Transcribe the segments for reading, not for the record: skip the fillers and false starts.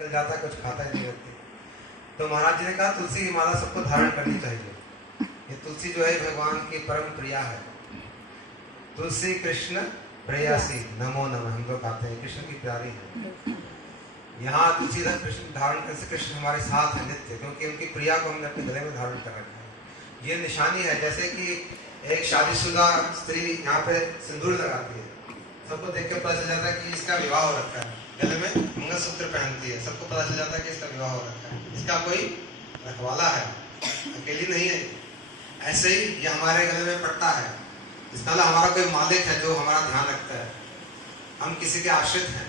निकल जाता है, कुछ खाता ही नहीं व्यक्ति। तो महाराज जी ने कहा तुलसी की माला सबको धारण करनी चाहिए। ये तुलसी जो है भगवान की परम प्रिया है। तुलसी कृष्ण प्रेयसी नमो नमः, हम लोग कहते हैं कृष्ण की प्यारी है। यहाँ तुलसीदास कृष्ण धारण कर से कृष्ण हमारे साथ है नित्य, क्योंकि उनकी प्रिया को हमने अपने गले में धारण कर रखा है। ये निशानी है, जैसे कि एक शादीशुदा स्त्री यहाँ पे सिंदूर लगाती है, सबको देख के पता चल जाता है कि इसका विवाह हो रखा है। गले में मंगलसूत्र पहनती है, सबको पता चल जाता है कि इसका विवाह हो रखा है, इसका कोई रखवाला है, अकेली नहीं है। ऐसे ही ये हमारे गले में पट्टा है, इसका हमारा कोई मालिक है जो हमारा ध्यान रखता है। हम किसी के आश्रित हैं,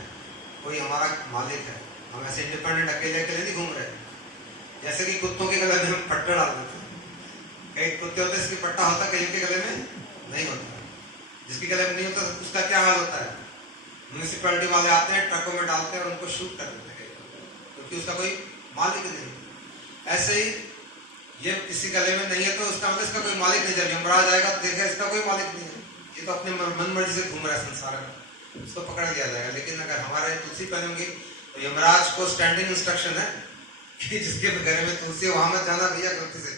कोई हमारा मालिक है। हम ऐसे इंडिपेंडेंट अकेले अकेले नहीं घूम रहे। जैसे कि कुत्तों के गले में हम पट्टा डाल देते हैं, कई कुत्ते होते हैं इसकी पट्टा होता है, कहीं के गले में नहीं होता। जिसके गले में नहीं होता उसका क्या हाल होता है, म्यूनिसिपैलिटी वाले आते हैं, ट्रकों में डालते हैं और उनको शूट कर देते हैं, क्योंकि उसका कोई मालिक नहीं। ऐसे ही ये किसी गले में नहीं है तो उसका मतलब इसका कोई मालिक नहीं। जब यमराज आएगा तो देखा इसका कोई मालिक नहीं है, ये तो अपने मन मर्जी से घूम रहा है संसार में, उसको पकड़ लिया जाएगा। लेकिन अगर हमारे तुलसी पहनेंगे तो यमराज को स्टैंडिंग इंस्ट्रक्शन है कि जिसके घर में तुलसी वहां मत जाना भैया गलती से।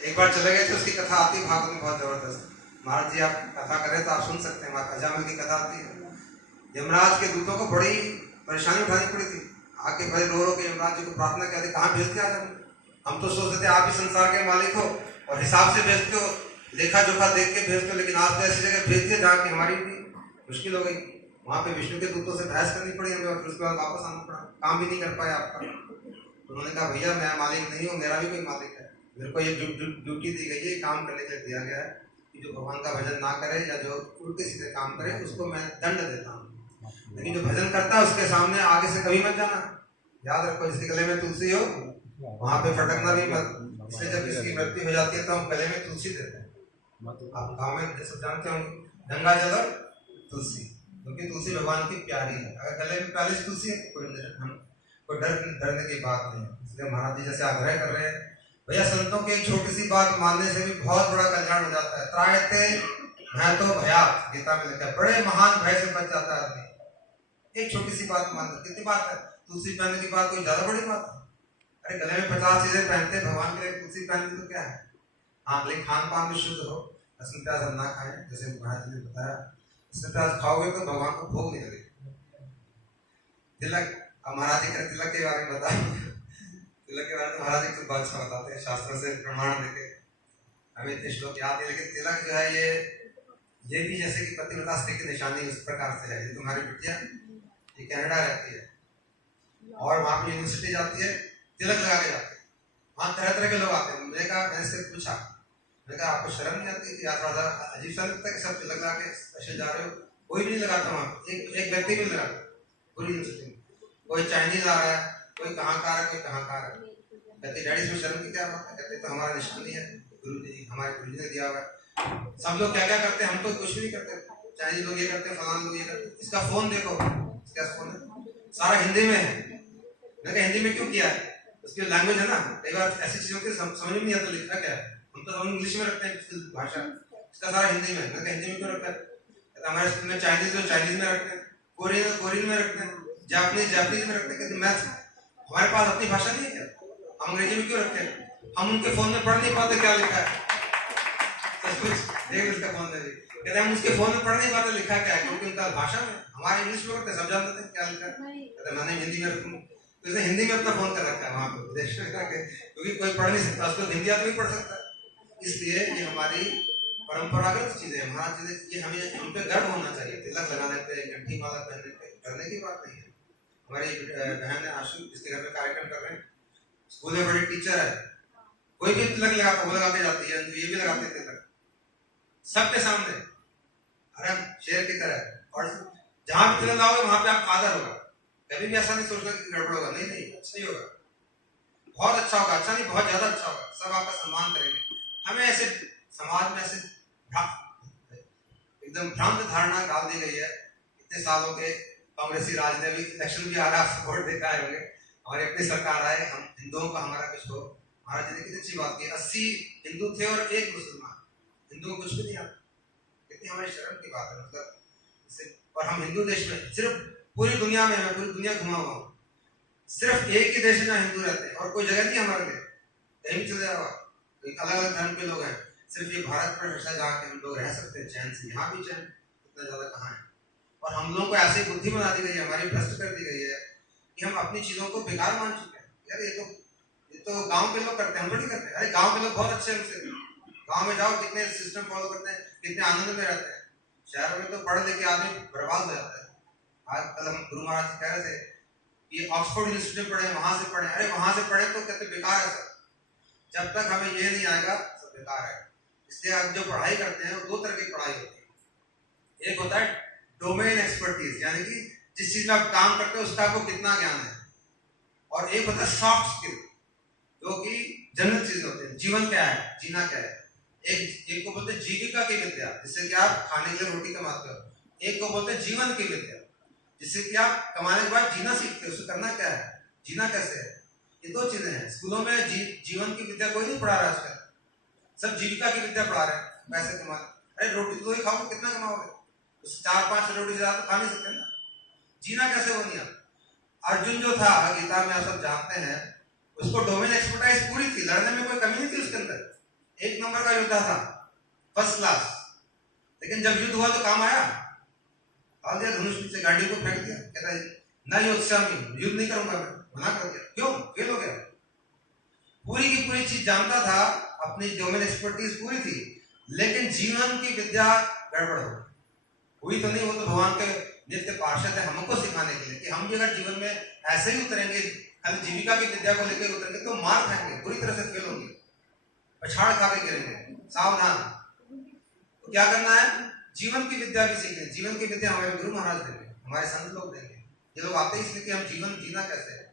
एक बार चले गए तो उसकी कथा आती है भागवत में बहुत जबरदस्त। महाराज जी आप कथा करें तो आप सुन सकते हैं, माता अजामिल की कथा आती है। यमराज के दूतों को बड़ी परेशानी उठानी पड़ी थी, आके बड़े रो रो के यमराज जी को प्रार्थना करते कहाँ भेजते आज हम तो सोचते थे आप ही संसार के मालिक हो और हिसाब से भेजते हो, लेखा जोखा देख के भेजते हो, लेकिन आप तो ऐसी जगह भेज दिए जहाँ की हमारी भी मुश्किल हो गई। वहाँ पे विष्णु के दूतों से बहस करनी पड़ी हमें और फिर उसके बाद वापस आना पड़ा, काम भी नहीं कर पाए आपका। तो उन्होंने कहा भैया मैं मालिक नहीं हूँ, मेरा भी कोई मालिक है, मेरे को ये ड्यूटी दी गई है, काम करने के लिए दिया गया है कि जो भगवान का भजन ना करे या जो उल्टे सीधे काम करे उसको मैं दंड देता हूँ, लेकिन जो भजन करता है उसके सामने आगे से कभी मत जाना। याद रखो इसके गले में तुलसी हो वहां पे फटकना भी मत। इसलिए जब इसकी मृत्यु हो जाती है तो हम गले में तुलसी देते हैं। आप गाँव में सब जानते हो गंगा जल और तुलसी, क्योंकि तुलसी भगवान की प्यारी है। अगर गले में पहले तुलसी है तो कोई डरने की बात नहीं है। इसलिए महाराज जी जैसे आग्रह कर रहे हैं भैया संतों की एक छोटी सी बात मानने से भी बहुत बड़ा कल्याण हो जाता है। त्रायते भय तो भयात, गीता में लिखा है, बड़े महान भय से बच जाता है आदमी। एक छोटी सी बात मानते, कितनी बात है, तुलसी पहनने की बात कोई ज्यादा बड़ी बात है। अरे गले में 50 चीजें पहनते भगवान के लिए, तुलसी पहनते तो क्या है। हाँ लेकिन खान पान भी शुद्ध हो, लहसुन प्याज हम ना खाएं, जैसे महाराज जी ने बताया। लहसुन प्याज खाओगे तो भगवान को भोग नहीं लगेगा। तिलक, अब महाराज जी का तिलक के बारे में बताया, तिलक के बारे में महाराज जी कुछ बात अच्छा बताते हैं, शास्त्रों से प्रमाण देके। हमें इतने श्लोक याद है, लेकिन तिलक जो है ये भी जैसे कि पतिव्रता स्त्री की निशानी उस प्रकार से है। ये तुम्हारी बिटिया ये कनाडा रहती है और वहां पे यूनिवर्सिटी जाती है, तिलक लगा के जाते हैं, वहां तरह तरह के लोग आते हैं। मैंने से पूछा, मैंने कहा आपको शर्म नहीं आती, या थोड़ा सा अजीब सा लगता है कि सब तिलक लगा के स्पेशल जा रहे हो। कोई भी नहीं लगाता वहां, एक व्यक्ति भी नहीं लगाता पूरी यूनिवर्सिटी में। कोई चाइनीज आ रहा है, कोई कहाँ का आ रहा है, कोई कहाँ का आ रहा है। कहते डैडी इसमें शर्म की क्या बात है, कहते तो हमारा निशानी है, गुरु जी हमारे गुरु जी ने दिया हुआ है। सब लोग क्या क्या करते हैं, हम तो कुछ नहीं करते। चाइनीज लोग ये करते हैं, फलान लोग ये करते हैं। इसका फोन देखो, इसका फोन है सारा हिंदी में है। मैंने कहा हिंदी में क्यों किया है, उसकी लैंग्वेज है ना, कई बार ऐसी चीजों की समझ में नहीं आता लिखा क्या है। हम तो हम इंग्लिश में रखते हैं भाषा, इसका सारा हिंदी में। मैंने कहा हिंदी में क्यों रखता है, हमारे स्कूल में चाइनीज जो चाइनीज में रखते हैं, कोरियन में रखते हैं, जापानीज में रखते हैं। मैथ हमारे पास अपनी भाषा नहीं है क्या, हम अंग्रेजी में क्यों रखते हैं। हम उनके फोन में पढ़ नहीं पाते क्या लिखा है, सब कुछ देख उसका फोन में भी कहते हम उसके फोन में पढ़ नहीं पाते लिखा क्या है, क्योंकि उनका भाषा में। हमारे इंग्लिश में रखते सब जानते थे क्या लिखा है, कहते मैंने हिंदी में रखूँ, तो इसे हिंदी में अपना फोन कर रखा है वहां पे विदेश में जाके, क्योंकि कोई पढ़ नहीं सकता, उसको हिंदी आदमी पढ़ सकता है। इसलिए ये हमारी परंपरागत चीजें हैं। महाराज जी ये हमें हम पे गर्व होना चाहिए। तिलक लगाने पे, कंठी माला पहनने पे करने की बात नहीं है। हमारी बहन है आशु, जिसके घर में कार्यक्रम कर रहे हैं, स्कूल में बड़ी टीचर है, कोई भी तिलक लगाता वो लगा के जाती है, ये भी लगाते हैं तिलक सबके सामने, अरे शेर की तरह। और जहां भी तिलक लगाओगे वहां पे आपका आदर होगा। कभी भी ऐसा नहीं सोचना कि गड़बड़ होगा, नहीं नहीं अच्छा ही होगा, बहुत अच्छा होगा। अच्छा नहीं बहुत ज्यादा अच्छा होगा, सब आपका सम्मान करेंगे। हमें ऐसे समाज में ऐसे एकदम भ्रांत धारणा डाल दी गई है। इतने सालों के कांग्रेसी राज ने भी, इलेक्शन भी आ रहा है, वोट देखा है होंगे, हमारी अपनी सरकार आए, हम हिंदुओं का हमारा कुछ हो। महाराज जी ने कितनी अच्छी बात की, 80 हिंदू थे और 1 मुसलमान, हिंदुओं को कुछ भी नहीं आता। कितनी हमारी शर्म की बात है, मतलब। और हम हिंदू देश में सिर्फ पूरी दुनिया में, मैं पूरी दुनिया घुमा हुआ हूँ, सिर्फ एक ही देश में हिंदू रहते हैं और कोई जगह नहीं हमारे लिए, कहीं भी चले जाओ, अलग अलग धर्म के लोग हैं, सिर्फ ये भारत पर ऐसा जहाँ के हम लोग रह सकते हैं चैन से, यहाँ भी चैन इतना ज्यादा कहाँ है। और हम लोगों को ऐसी बुद्धि बना दी गई है, हमारी भ्रष्ट कर दी गई है कि हम अपनी चीजों को बेकार मान चुके हैं। यार ये तो गांव के लोग करते हैं, हम लोग नहीं करते। अरे गांव के लोग बहुत अच्छे हैं हमसे, गांव में जाओ कितने सिस्टम फॉलो करते हैं, कितने आनंद में रहते हैं। शहरों में तो पढ़ लिखे आदमी बर्बाद हो जाता है। आज कल हम गुरु महाराज कह रहे थे कि ऑक्सफोर्ड यूनिवर्सिटी में पढ़े, वहां से पढ़े। अरे वहां से पढ़े तो कहते बेकार है सब, जब तक हमें ये नहीं आएगा सब बेकार है। इसलिए आप जो पढ़ाई करते हैं वो दो तरह की पढ़ाई होती है। एक होता है डोमेन एक्सपर्टीज, यानी कि जिस चीज में आप काम करते हो उसका आपको कितना ज्ञान है, और एक होता है सॉफ्ट स्किल, जो कि जनरल चीज होते हैं, जीवन क्या है, जीना क्या है। एक को बोलते हैं जीविका की विद्या, जिससे कि आप खाने के लिए रोटी कमाते हो। एक को बोलते हैं जीवन की विद्या, जिससे कि आप कमाने के बाद जीना सीखते हो, उसे करना क्या है, जीना कैसे है। ये दो चीजें हैं। स्कूलों में जीवन की विद्या कोई नहीं पढ़ा रहा आजकल, सब जीविका की विद्या पढ़ा रहे हैं, पैसे कमा। अरे रोटी तो ही खाओगे, कितना कमाओगे, 4-5 रोटी से ज्यादा तो खा नहीं सकते ना। जीना कैसे वो नहीं आता। अर्जुन जो था गीता में आप सब जानते हैं, उसको डोमेन एक्सपर्टाइज पूरी थी, लड़ने में कोई कमी नहीं थी उसके अंदर, 1 नंबर का योद्धा था, फर्स्ट क्लास। लेकिन जब युद्ध हुआ तो काम आया, डाल दिया धनुष से, गाड़ी को फेंक दिया, कहता है ना योत्सामी, युद्ध नहीं करूंगा मैं, मना कर दिया। क्यों? फेल हो गया। पूरी की पूरी चीज जानता था, अपनी डोमेन एक्सपर्टीज पूरी थी, लेकिन जीवन की विद्या गड़बड़ हो हुई तो नहीं। वो तो भगवान के नित्य पार्षद है हमको सिखाने के लिए कि हम भी अगर जीवन में ऐसे ही उतरेंगे, खाली जीविका की विद्या को लेकर उतरेंगे तो मार खाएंगे, पूरी तरह से फेल होंगे, पछाड़ खा के गिरेंगे। सावधान। तो क्या करना है, जीवन की विद्या भी सीखनी। जीवन की विद्या हमारे गुरु महाराज देंगे, हमारे संत लोग देंगे। ये लोग आते ही इसलिए कि हम जीवन जीना कैसे है।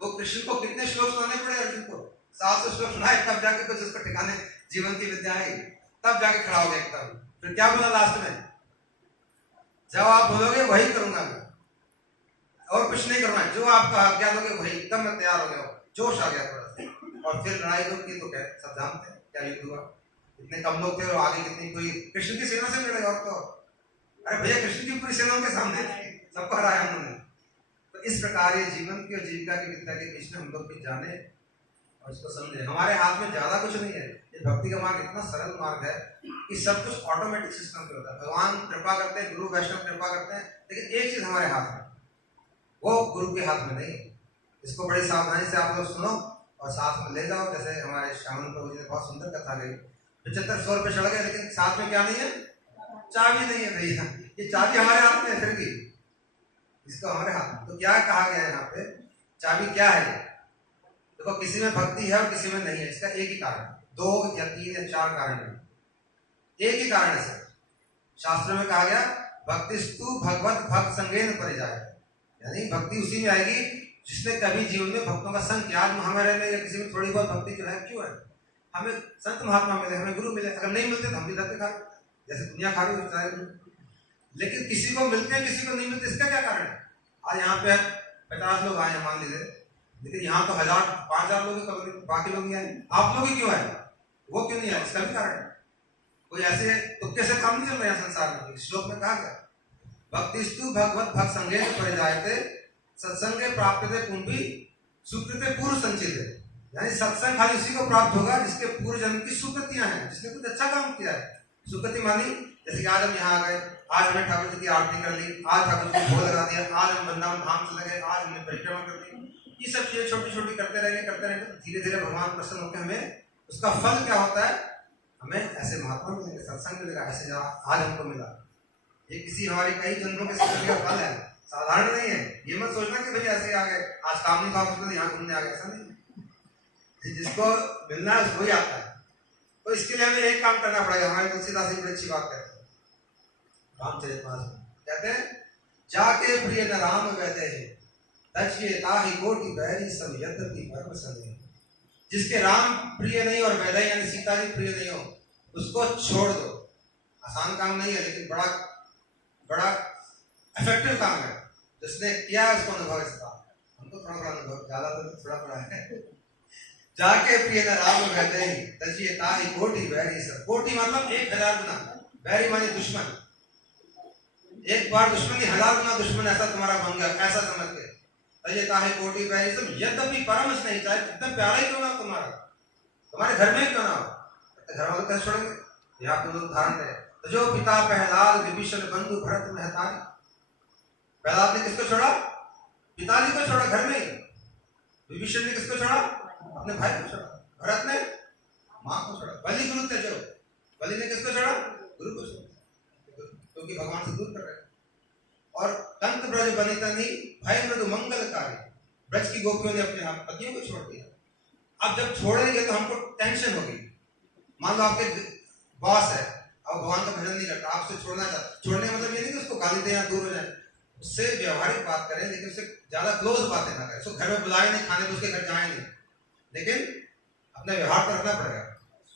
तो कृष्ण को कितने श्लोक सुनाने पड़े अर्जुन को, 700 श्लोक सुनाए, तब जाके कुछ उसको ठिकाने जीवन की विद्या आई, तब जाके खड़ा हो गया एकदम। फिर क्या बोला लास्ट में, जब आप बोलोगे वही करूंगा मैं, और कुछ नहीं करना, जो आपका आज्ञा दोगे वही। एकदम मैं तैयार हो गया, जोश आ गया थोड़ा सा। और फिर लड़ाई हो की तो क्या सब जानते हैं क्या युद्ध हुआ, इतने कम लोग थे और आगे कितनी कोई कृष्ण की सेना से लड़े। और तो अरे भैया कृष्ण की पूरी सेना के सामने सबको हराया उन्होंने। तो इस प्रकार ये जीवन की और जीविका की विद्या के बीच में हम लोग भी जाने और इसको समझे। हमारे हाथ में ज्यादा कुछ नहीं है, ये भक्ति का मार्ग इतना सरल मार्ग है कि सब कुछ ऑटोमेटिक सिस्टम पे होता है। भगवान कृपा करते हैं, गुरु वैष्णव कृपा करते हैं, लेकिन एक चीज हमारे हाथ में, वो गुरु के हाथ में नहीं। इसको बड़ी सावधानी से आप लोग सुनो और साथ में ले जाओ। जैसे हमारे श्यामन प्रभु जी ने बहुत सुंदर कथा गई, 7500 रुपये चढ़ गए, लेकिन साथ में क्या नहीं है, चाबी नहीं है भैया। ये चाबी हमारे हाथ में है, फिर भी इसको हमारे हाथ में। तो क्या कहा गया है यहाँ पे, चाबी क्या है। देखो किसी में भक्ति है और किसी में नहीं है, इसका एक ही कारण, 2 या 3 या 4 कारण नहीं, एक ही कारण है सर। शास्त्र में कहा गया भक्तिस्तु भगवत भक्त संगेन परिजाय, यानी भक्ति उसी में आएगी जिसने कभी जीवन में भक्तों का संग किया। आज हमारे में या किसी में थोड़ी बहुत भक्ति जो है, क्यों है, हमें संत महात्मा मिले, हमें गुरु मिले। अगर नहीं मिलते तो हम भी धरते खा, जैसे दुनिया खा रही। लेकिन किसी को मिलते हैं किसी को नहीं मिलते, इसका क्या कारण है। आज यहाँ पे 50 लोग आए मान लीजिए, लेकिन यहाँ तो 1000-5000 लोग, बाकी लोग नहीं आए। आप लोग ही क्यों आए, वो क्यों नहीं आए, इसका भी कारण है। कोई ऐसे तुक्के से काम नहीं चल रहा है संसार में। श्लोक में कहा गया भक्तिस्तु भगवत भक्त संगेन परिजायते सत्संगे प्राप्यते पुंभी सुकृते पूर्व संचिते, यानी सत्संग खाली उसी को प्राप्त होगा जिसके पूर्व जन्म की सुकृतियां हैं, जिसने कुछ अच्छा काम किया है। सुकृति मानी जैसे कि आज हम यहाँ आ गए, आज हमने ठाकुर जी की आरती कर ली, आज ठाकुर जी को भोग लगा दिया, आज हम वृंदावन धाम चले गए, आज हमने परिक्रमा कर दी। ये सब चीजें छोटी छोटी करते रहेंगे, धीरे धीरे भगवान प्रसन्न होकर हमें उसका फल क्या होता है, हमें ऐसे महात्मा मिलेंगे, सत्संग मिलेगा, ऐसे आज हमको मिला। ये किसी हमारी कई जन्मों के सत्संग का फल है, साधारण नहीं है। ये मत सोचना कि भाई ऐसे आ गए आज काम नहीं था यहाँ घूमने आ गए, ऐसा नहीं। जिसको मिलना है उसको ही आता है। तो इसके लिए हमें एक काम करना पड़ेगा। हमारे तुलसीदास जी बड़ी अच्छी बात कहते हैं, रामचरितमानस में कहते हैं जाके प्रिय न राम वैदे तच्ये ताहि कोटि बैरी सब यद्यपि परम संदेह। जिसके राम प्रिय नहीं और वैदे यानी सीता जी प्रिय नहीं हो, उसको छोड़ दो। आसान काम नहीं है, लेकिन बड़ा बड़ा इफेक्टिव काम है। जिसने किया उसको अनुभव है इसका। हमको थोड़ा बड़ा अनुभव, ज्यादा तो थोड़ा बड़ा है। जाके प्रिय न राम वैदे तच्ये ताहि कोटि बैरी सब। कोटि मतलब 1000 गुना, बैरी माने दुश्मन। एक बार दुश्मन नहीं, 1000 गुना दुश्मन ऐसा तुम्हारा बन गया, ऐसा समझ के तय काहे कोटि पैरी सब यद्यपि परम स्नेही, चाहे एकदम प्यारा ही क्यों ना हो तुम्हारा, तुम्हारे घर में क्यों ना हो, घर वालों कैसे छोड़ेंगे? यहाँ पे उदाहरण है, तो जो पिता प्रहलाद विभीषण बंधु भरत मेहतारी, प्रहलाद ने किसको छोड़ा? पिताजी को छोड़ा घर में ही। विभीषण ने किसको छोड़ा? अपने भाई को छोड़ा। भरत ने माँ को छोड़ा। बलि गुरु थे जो, बलि ने किसको छोड़ा? गुरु को छोड़ा, क्योंकि भगवान से दूर कर रहे। और कंत ब्रज बनितनि भय मृदु मंगलकारी, ब्रज की गोपियों ने अपने आप पतियों को छोड़ दिया। अब जब छोड़ेंगे तो हमको टेंशन होगी। मान लो आपके बॉस है, अब भगवान का भजन नहीं करता, आपसे छोड़ना चाहता, छोड़ने का मतलब ये नहीं कि उसको गाली दें या दूर हो जाए, उससे व्यवहारिक बात करें, लेकिन उससे ज्यादा क्लोज बातें ना करें। उसको घर में बुलाए नहीं, खाने तो उसके घर जाए नहीं, लेकिन अपना व्यवहार तो रखना पड़ेगा।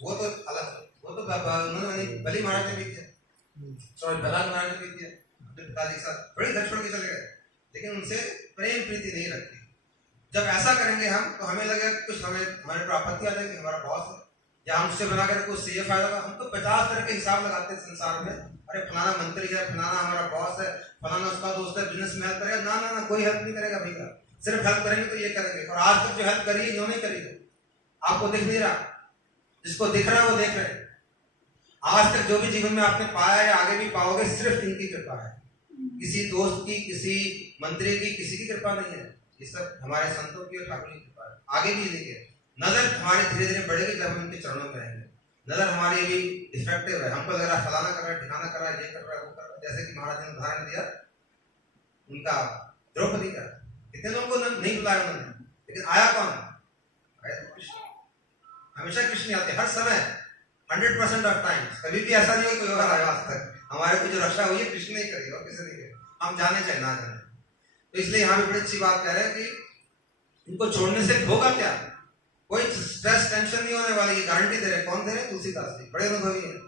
वो तो अलग, वो तो उन्होंने बलि महाराज ने भी किया, सॉरी प्रहलाद महाराज ने भी किया, अपने पिताजी के साथ बड़े घर छोड़ के चले गए, लेकिन उनसे प्रेम प्रीति नहीं रखती। जब ऐसा करेंगे हम, तो हमें लगेगा कुछ हमारे पर आपत्ति आ जाएगी, हमारा बॉस है या हमसे बना कर कुछ ये फायदा होगा। हम तो 50 तरह के हिसाब लगाते हैं संसार में, अरे फलाना मंत्री है, फलाना हमारा बॉस है, फलाना उसका दोस्त है, बिजनेस में हेल्प करेगा। ना ना ना, कोई हेल्प नहीं करेगा भैया, सिर्फ हेल्प करेंगे तो ये करेंगे। और आज तक जो हेल्प करी क्यों नहीं करी? आपको दिख नहीं रहा, जिसको दिख रहा है वो देख रहे। आज तक जो भी जीवन में आपने पाया है, आगे भी पाओगे, सिर्फ इनकी कृपा है, किसी दोस्त की, किसी मंत्री की, किसी की कृपा नहीं है। ये सब हमारे संतों की और ठाकुर की कृपा है। आगे भी देखिए, नजर हमारी धीरे धीरे बढ़ेगी जब हम उनके चरणों में रहेंगे। नजर हमारी अभी डिफेक्टिव है, हमको लग रहा है फलाना कर रहा है, ठिकाना कर रहा है, ये कर रहा है, वो कर रहा है। जैसे कि महाराज ने उदाहरण दिया उनका द्रौपदी का, कितने लोगों को नहीं बुलाया उन्होंने, लेकिन आया कौन? आया तो कृष्ण। हमेशा कृष्ण आते, हर समय 100% ऑफ टाइम। कभी भी ऐसा नहीं हो कोई और आया आज तक। हमारे को जो रक्षा हुई है कृष्ण नहीं करी और किसी नहीं करी, हम जाने चाहे ना जाने। तो इसलिए यहाँ भी बड़ी अच्छी बात कह रहे हैं कि इनको छोड़ने से होगा क्या? कोई स्ट्रेस टेंशन नहीं होने वाली, ये गारंटी दे रहे। कौन दे रहे? तुलसीदास जी, बड़े अनुभवी हैं।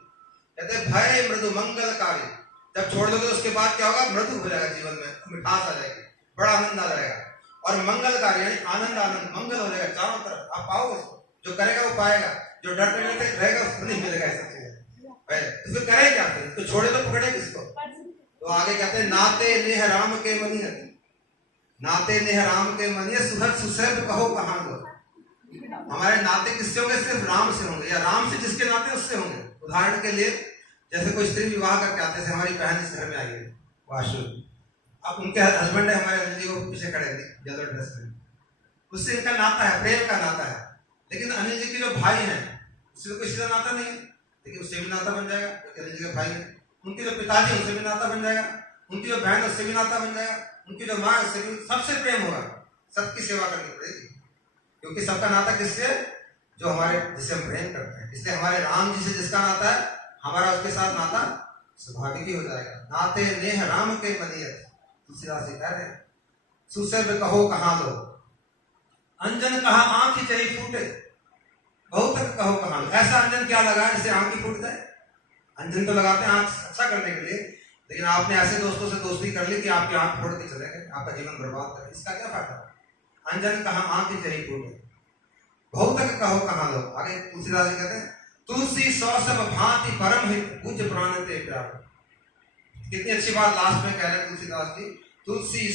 कहते हैं भय मृदु मंगलकारी, जब छोड़ दोगे तो उसके बाद क्या होगा? मृदु हो जाएगा, जीवन में मिठास आ जाएगी, बड़ा आनंद आ जाएगा। और मंगलकारी यानी आनंद, आनंद मंगल हो जाएगा चारों तरफ। आप पाओगे उसको, जो करेगा वो पाएगा, जो डरते डरते रहेगा उसको नहीं मिलेगा ऐसा चीज। तो फिर करे क्या? फिर तो छोड़े तो पकड़े किसको? तो आगे कहते हैं नाते नेह राम के मनिय, नाते नेह राम के मनिय सुहृद सुसैब कहो कहां दो। हमारे नाते किससे होंगे? सिर्फ राम से होंगे, या राम से जिसके नाते उससे होंगे। उदाहरण के लिए जैसे कोई स्त्री विवाह करके आते हैं, हमारी बहन इस घर में आई है वाशु, अब उनके हस्बैंड है हमारे अनिल जी, वो पीछे खड़े थे येलो ड्रेस में, उससे इनका नाता है, प्रेम का नाता है। लेकिन अनिल जी के जो भाई हैं उससे तो कोई सीधा नाता नहीं है, लेकिन उससे भी नाता बन जाएगा क्योंकि अनिल जी के भाई हैं। उनके जो पिताजी उनसे भी नाता बन जाएगा, उनकी जो बहन उससे भी नाता बन जाएगा, उनकी जो माँ उससे भी, सबसे प्रेम होगा। सबकी सेवा करनी पड़ेगी, क्योंकि सबका नाता किससे? जो हमारे, जिससे हम प्रेम करते हैं। इसलिए हमारे राम जी से जिसका नाता है, हमारा उसके साथ नाता स्वाभाविक ही हो जाएगा। नाते नेह राम के मनियत, तुलसीदास जी कह रहे हैं। सुसैब कहो कहां दो, अंजन कहा आंख चली फूटे, बहुत तक कहो कहां दो। ऐसा अंजन क्या लगा जिससे आंख ही फूट जाए? अंजन तो लगाते हैं आंख अच्छा करने के लिए, लेकिन आपने ऐसे दोस्तों से दोस्ती कर ली कि आपकी आंख फोड़ के चले गए, आपका जीवन बर्बाद करे, इसका क्या फायदा? अंजन कहा आंख चली फूटे, बहुत तक कहो कहां दो। आगे तुलसीदास जी कहते हैं तुलसी सौ सब भांति परम हित पूज्य प्राण ते प्यार। कितनी अच्छी बात लास्ट में कह रहे हैं तुलसीदास जी, तुलसी